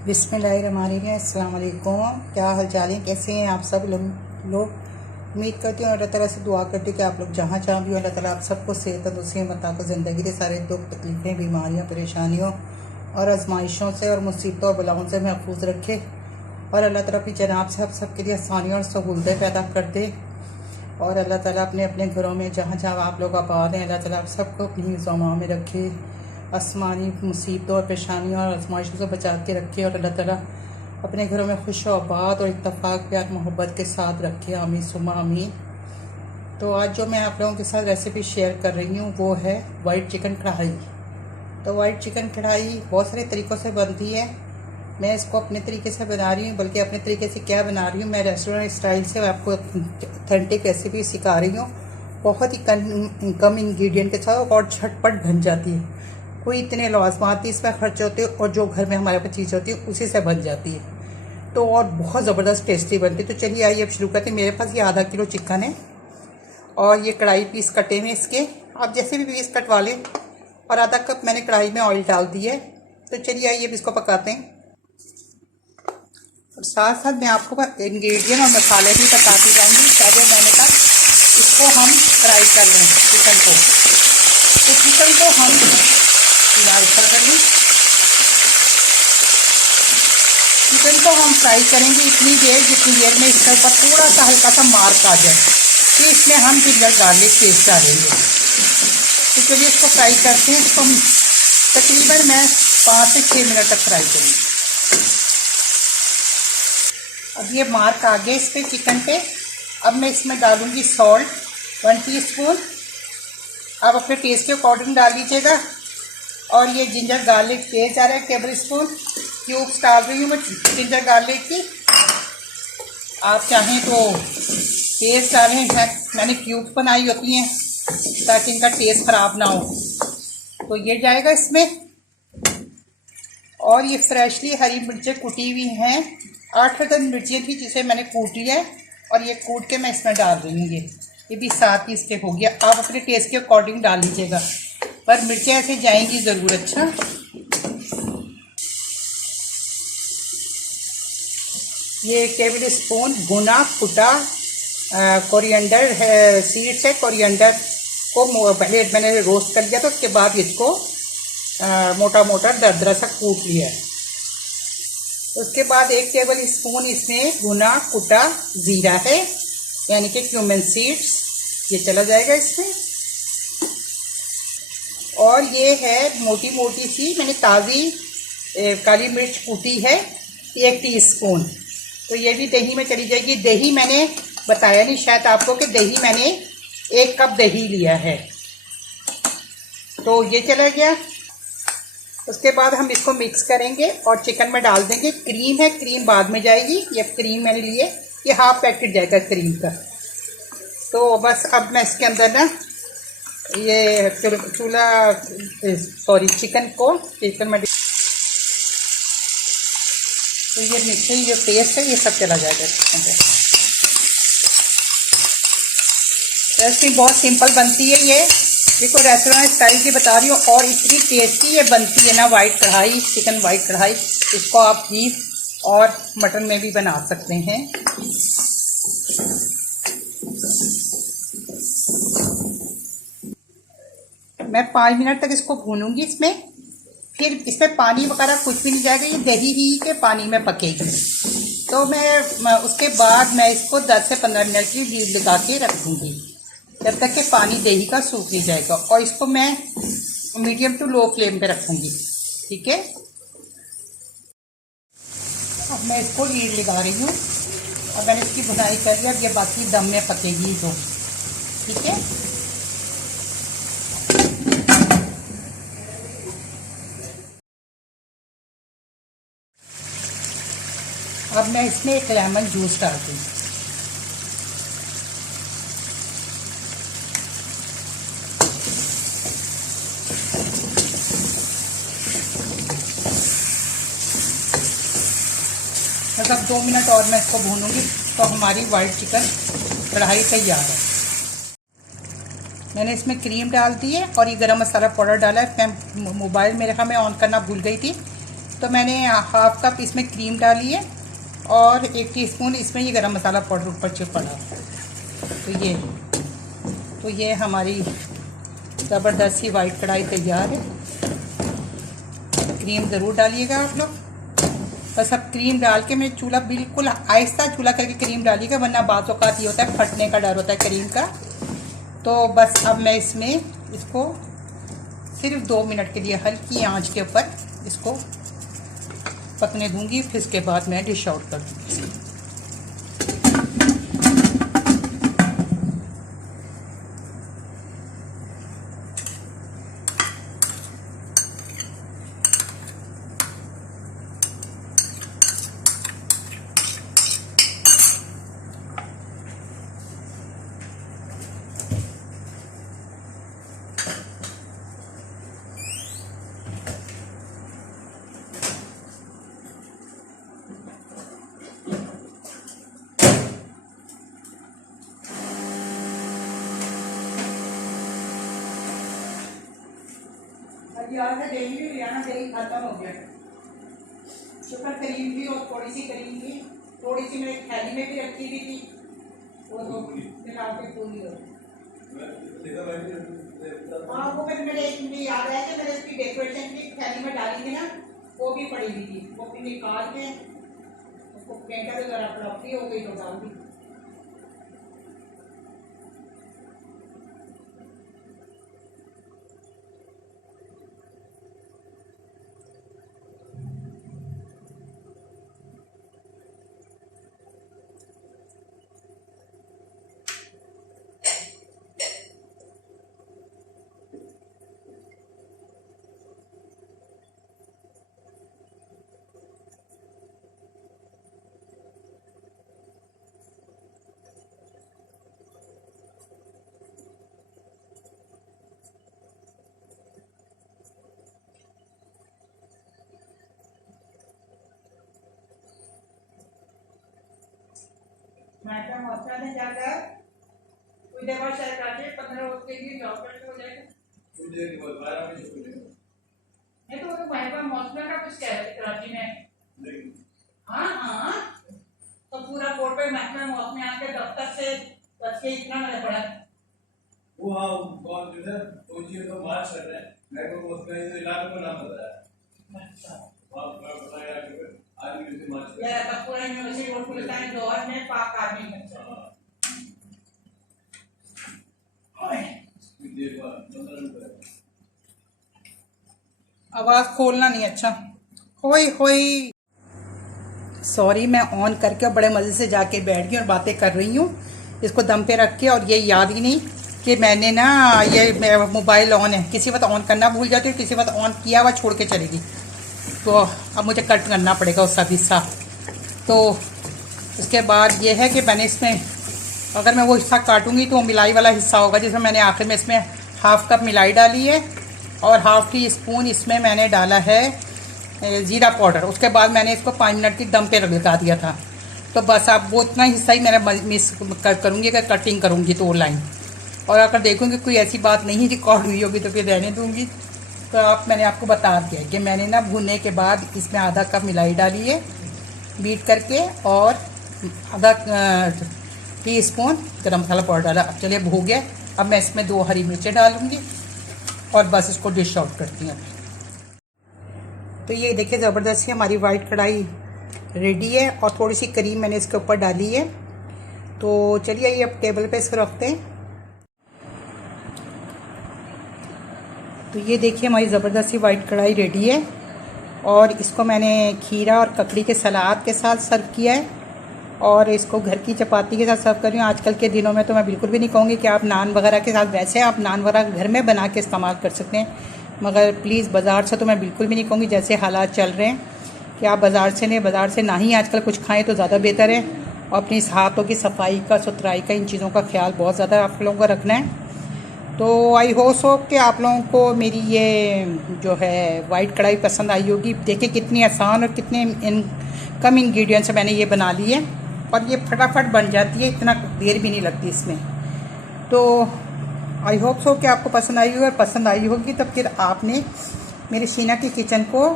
बिस्मिल्लाहिर्रहमानिर्रहीम। अस्सलाम वालेकुम। क्या हाल चाल है, कैसे हैं आप सब लोग। उम्मीद करती हूँ अल्लाह ताला से दुआ करती हूँ कि आप लोग जहाँ जहाँ भी हो अल्लाह ताला आप सबको सेहत तंदुरुस्ती मता को ज़िंदगी के सारे दुख तकलीफ़ें बीमारियों परेशानियों और आजमाइशों से और मुसीबतों और बलाओं से महफूज रखे और अल्लाह ताला अपनी जनाब से आप सबके लिए आसानियाँ और सहूलतें पैदा कर दे। और अल्लाह ताला अपने अपने घरों में जहाँ जहाँ आप लोग आबाद हैं अल्लाह ताला आप सबको अपनी ज़ुबान में रखे, आसमानी मुसीबतों और परेशानियों और आजमाइशों से बचा के रखे और अल्लाह ताला अपने घरों में खुश आबाद और इत्तफाक प्यार मोहब्बत के साथ रखे। आमीन सुमा आमीन। तो आज जो मैं आप लोगों के साथ रेसिपी शेयर कर रही हूँ वो है वाइट चिकन कढ़ाई। तो वाइट चिकन कढ़ाई बहुत सारे तरीक़ों से बनती है। मैं इसको अपने तरीके से बना रही हूँ, बल्कि अपने तरीके से क्या बना रही हूँ, मैं रेस्टोरेंट स्टाइल से आपको ऑथेंटिक रेसिपी सिखा रही हूँ। बहुत ही कम इंग्रेडिएंट के साथ और झटपट बन जाती है। कोई इतने लाजमाती इसमें खर्च होते हैं और जो घर में हमारे पास चीज़ होती है उसी से बन जाती है, तो और बहुत ज़बरदस्त टेस्टी बनती है। तो चलिए आइए अब शुरू करते हैं। मेरे पास ये आधा किलो चिकन है और ये कढ़ाई पीस कटे हुए इसके, आप जैसे भी पीस कटवा लें। और आधा कप मैंने कढ़ाई में ऑयल डाल दी है। तो चलिए आइए अब इसको पकाते हैं। और साथ साथ मैं आपको इंग्रेडिएंट और मसाले भी बताती जाऊँगी। पहले मैंने कहा इसको हम फ्राई कर लें चिकन को। तो चिकन को हम फिलहाल ऊपर कर लें। चिकन को हम फ्राई करेंगे इतनी देर जितनी देर में इसके ऊपर थोड़ा सा हल्का सा मार्क आ जाए। फिर इसमें हम जिंजर गार्लिक पेस्ट डालेंगे। तो चलिए इसको फ्राई करते हैं। इसको तकरीबन मैं 5 से 6 मिनट तक फ्राई करूँगी। अब ये मार्क आ गया इस पे चिकन पे। अब मैं इसमें डालूंगी सॉल्ट 1 टीस्पून। आप अपने टेस्ट के अकॉर्डिंग डाल लीजिएगा। और ये जिंजर गार्लिक पेस्ट आ रहा है टेबल स्पून। क्यूब्स डाल रही हूँ मैं जिंजर गार्लिक की। आप चाहें तो पेस्ट डालें, मैंने क्यूब्स बनाई होती हैं ताकि इनका टेस्ट ख़राब ना हो। तो ये जाएगा इसमें। और ये फ्रेशली हरी मिर्चें कुटी हुई हैं, 8-10 मिर्चियाँ थी जिसे मैंने कूट लिया है और ये कूट के मैं इसमें डाल रही हूँ। ये भी साथ ही इसके हो गया। आप अपने टेस्ट के अकॉर्डिंग डाल लीजिएगा, पर मिर्चें ऐसे जाएंगी ज़रूर। अच्छा, ये 1 टेबल स्पून भुना कुटा कोरिएंडर है, सीड्स है। कोरिएंडर को पहले मैंने रोस्ट कर लिया था, उसके बाद इसको मोटा मोटा दरदरा सा कूट लिया है। उसके बाद 1 टेबल स्पून इसमें भुना कुटा ज़ीरा है, यानी कि क्यूमिन सीड्स, ये चला जाएगा इसमें। और ये है मोटी मोटी सी मैंने ताज़ी काली मिर्च कूटी है 1 टीस्पून। तो ये भी दही में चली जाएगी। दही मैंने बताया नहीं शायद आपको कि दही मैंने 1 कप दही लिया है, तो ये चला गया। उसके बाद हम इसको मिक्स करेंगे और चिकन में डाल देंगे। क्रीम है, क्रीम बाद में जाएगी। ये क्रीम मैंने लिए, ये हाफ पैकेट जाएगा क्रीम का। तो बस अब मैं इसके अंदर ना ये चिकन में तो ये मिक्सिंग जो पेस्ट है ये सब चला जाएगा चिकन पे। रेसिपी बहुत सिंपल बनती है। ये देखो रेस्टोरेंट स्टाइल की बता रही हूँ और इतनी टेस्टी ये बनती है ना वाइट कढ़ाई चिकन। वाइट कढ़ाई इसको आप बीफ और मटन में भी बना सकते हैं। मैं 5 मिनट तक इसको भूनूंगी इसमें। फिर इसमें पानी वगैरह कुछ भी नहीं जाएगा, ये दही ही के पानी में पकेगी। तो मैं उसके बाद मैं इसको 10 से 15 मिनट की लीड लगा के रख दूँगी जब तक कि पानी दही का सूख नहीं जाएगा। और इसको मैं मीडियम टू लो फ्लेम पे रखूँगी, ठीक है। अब मैं इसको लीड लगा रही हूँ। अब मैंने इसकी भुनाई कर लिया। अब ये बाकी दम में पकेगी तो, ठीक है। अब मैं इसमें 1 लेमन जूस डाल दूँ। मतलब 2 मिनट और मैं इसको भूनूंगी तो हमारी वाइट चिकन कढ़ाई तैयार है। मैंने इसमें क्रीम डाल दी है और ये गरम मसाला पाउडर डाला है। मैं मोबाइल मेरे मैं ऑन करना भूल गई थी, तो मैंने हाफ कप इसमें क्रीम डाली है और 1 टीस्पून इसमें ये गरम मसाला पाउडर ऊपर से पड़ा। तो ये हमारी ज़बरदस्त सी वाइट कढ़ाई तैयार है। क्रीम ज़रूर डालिएगा आप लोग। बस अब क्रीम डाल के मैं चूल्हा बिल्कुल आहिस्ता चूल्हा करके क्रीम डालिएगा, वरना बाज़ औक़ात ये होता है फटने का डर होता है क्रीम का। तो बस अब मैं इसमें इसको सिर्फ 2 मिनट के लिए हल्की आंच के ऊपर इसको पकने दूंगी, फिर इसके बाद मैं डिश आउट कर दूँगी। यार मैं दही भी लिया ना, दही खत्म हो गया। शुक्र क्रीम भी और थोड़ी सी क्रीम थी, थोड़ी सी मेरे थैली में भी रखी हुई थी, वो तो मिला के पूरी हो। हाँ वो फिर मुझे याद आया कि मैंने इसकी डेकोरेशन की थैली में डाली थी ना, वो भी पड़ी हुई थी, वो भी निकाल के उसको फेंका तो जरा फ्लफी हो गई तो डाल दी। मैडम हॉस्टल में जाकर कुछ देर बाद शायद आके 15 रोज के लिए जॉब करके हो जाएगा। कुछ देर के बाद 12 बजे छुट्टी नहीं तो वो मैडम हॉस्टल का कुछ कह रहे कराची में। हाँ तो पूरा बोर्ड पे मैडम हॉस्टल में आके दफ्तर से बस के इतना मैंने पढ़ा वो। हाँ कौन जो है तो जी तो बात कर रहे हैं, मैडम हॉस्टल में इलाके का नाम बताया। अच्छा आप बताया कि आदमी से मार या तब पूरा यूनिवर्सिटी बोर्ड पुलिस लाइन दौर में पाक आदमी बच्चा आवाज खोलना नहीं। अच्छा होई होई सॉरी, मैं ऑन करके बड़े मजे से जाके बैठ गई और बातें कर रही हूँ इसको दम पे रख के, और ये याद ही नहीं कि मैंने ना ये मोबाइल ऑन है, किसी वक्त ऑन करना भूल जाती हूँ, किसी वक्त ऑन किया हुआ छोड़ के चलेगी, तो अब मुझे कट करना पड़ेगा उसका हिस्सा। तो उसके बाद ये है कि मैंने इसमें अगर मैं वो हिस्सा काटूंगी तो वो मिलाई वाला हिस्सा होगा, जिसमें मैंने आखिर में इसमें हाफ कप मिलाई डाली है और हाफ टी स्पून इसमें मैंने डाला है ज़ीरा पाउडर। उसके बाद मैंने इसको 5 मिनट की दम पे लगा दिया था। तो बस अब वो इतना हिस्सा ही मैंने मिस करूँगी, अगर कटिंग करूँगी तो वो लाइन, और अगर देखूँगी कोई ऐसी बात नहीं रिकॉर्ड हुई होगी तो फिर रहने दूँगी। तो आप मैंने आपको बता दिया कि मैंने ना भुनने के बाद इसमें आधा कप मिलाई डाली है बीट करके और आधा टीस्पून गरम मसाला पाउडर डाला। अब चलिए हो गया। अब मैं इसमें 2 हरी मिर्चें डालूँगी और बस इसको डिश आउट करती हूँ। तो ये देखिए ज़बरदस्त सी हमारी वाइट कढ़ाई रेडी है और थोड़ी सी क्रीम मैंने इसके ऊपर डाली है। तो चलिए ये अब टेबल पे इसको रखते हैं। तो ये देखिए हमारी ज़बरदस्त सी वाइट कढ़ाई रेडी है और इसको मैंने खीरा और ककड़ी के सलाद के साथ सर्व किया है और इसको घर की चपाती के साथ सर्व कर रही हूँ। आजकल के दिनों में तो मैं बिल्कुल भी नहीं कहूँगी कि आप नान वगैरह के साथ, वैसे आप नान वगैरह घर में बना के इस्तेमाल कर सकते हैं, मगर प्लीज़ बाज़ार से तो मैं बिल्कुल भी नहीं कहूँगी। जैसे हालात चल रहे हैं कि आप बाज़ार से ना ही आजकल कुछ खाएँ तो ज़्यादा बेहतर है। और अपनी हाथों की सफाई का, सुथराई का, इन चीज़ों का ख्याल बहुत ज़्यादा आप लोगों को रखना है। तो आई होप कि आप लोगों को मेरी ये जो है वाइट कढ़ाई पसंद आई होगी। देखिए कितनी आसान और कितने कम इंग्रेडिएंट्स से मैंने ये बना ली है और ये फटाफट बन जाती है, इतना देर भी नहीं लगती इसमें। तो आई होप कि आपको पसंद आई होगी, और पसंद आई होगी तो फिर आपने मेरे शीना की किचन को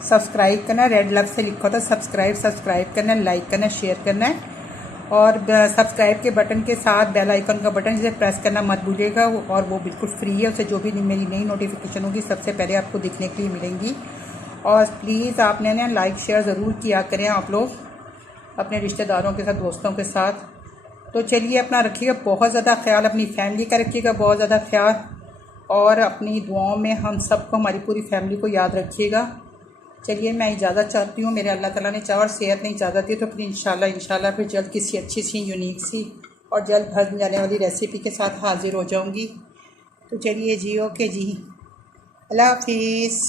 सब्सक्राइब करना है, रेड लव से लिखा होता है सब्सक्राइब करना है, लाइक करना है, शेयर करना है। और सब्सक्राइब के बटन के साथ बेल आइकन का बटन जिसे प्रेस करना मत भूलिएगा, और वो बिल्कुल फ्री है। उससे जो भी मेरी नई नोटिफिकेशन होगी सबसे पहले आपको दिखने के लिए मिलेंगी। और प्लीज़ आपने ना लाइक शेयर ज़रूर किया करें आप लोग अपने रिश्तेदारों के साथ, दोस्तों के साथ। तो चलिए, अपना रखिएगा बहुत ज़्यादा ख्याल, अपनी फैमिली का रखिएगा बहुत ज़्यादा ख्याल, और अपनी दुआओं में हम सबको, हमारी पूरी फैमिली को याद रखिएगा। चलिए, मैं इजाज़त चाहती हूँ, मेरे अल्लाह ताला ने चाहा और सेहत ने इजाज़त दी तो फिर इंशाल्लाह फिर जल्द किसी अच्छी सी यूनिक सी और जल्द भर जाने वाली रेसिपी के साथ हाज़िर हो जाऊँगी। तो चलिए जी, ओके जी, अल्लाह हाफिज़।